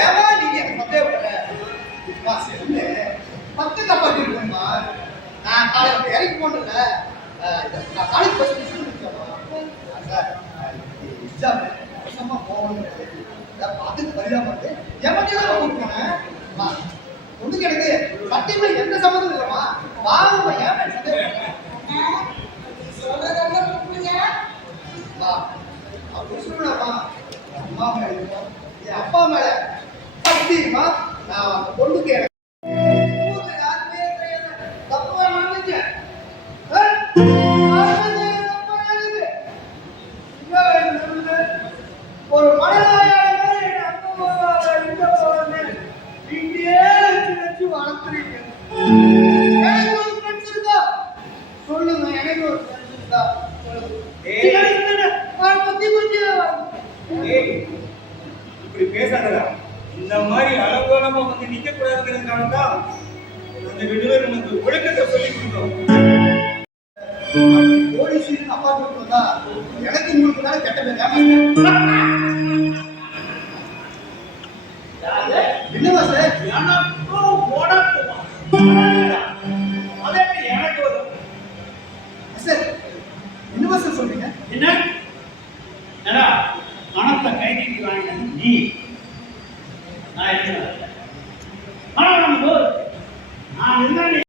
ஏமா நீங்க எனக்கு சந்தேகப்பட்ட செல்லு பத்து தப்பாட்டி இருக்கணுமா? நான் காலையில் இறங்கி போனல நான் காலேஜ் பஸ் எக்ஸாம் வருஷமா போகணும் பார்த்துட்டு பரிதாபம் வந்து எமட்டியெல்லாம் கூப்பிட்டு போனேன். ஒன்றுக்கு எனக்கு சத்தியமா எந்த சம்மந்தம் இல்லைம்மா. வாங்கம்மா ஏன் சந்தேகப்பட்டேன் அப்படி சொல்லலாமா? அம்மா மேல என் அப்பா மேல சத்தியமா நான் அந்த பொண்ணுக்கு எனக்கு ஒரு வச்சு வளர்த்துறீங்க. எனக்கு ஒரு ஃப்ரெண்ட்ஸ் இருக்கா சொல்லுங்க. எனக்கு ஒரு ஃப்ரெண்ட்ஸ் இருக்கா இப்படி பேசாதடா. இந்த மாதிரி அலங்கோலமா வந்து நிக்க கூடாதுங்கிறதுனால தான் அந்த 2 பேரும் நமக்கு ஒழுக்கத்தை சொல்லி கொடுத்தோம். போலீஸ் அப்பார்ட்மெண்ட் வந்தா எனக்கு உங்களுக்கு தான் கெட்ட பேர். என்னவா சார்? எனக்கும் உனக்கும்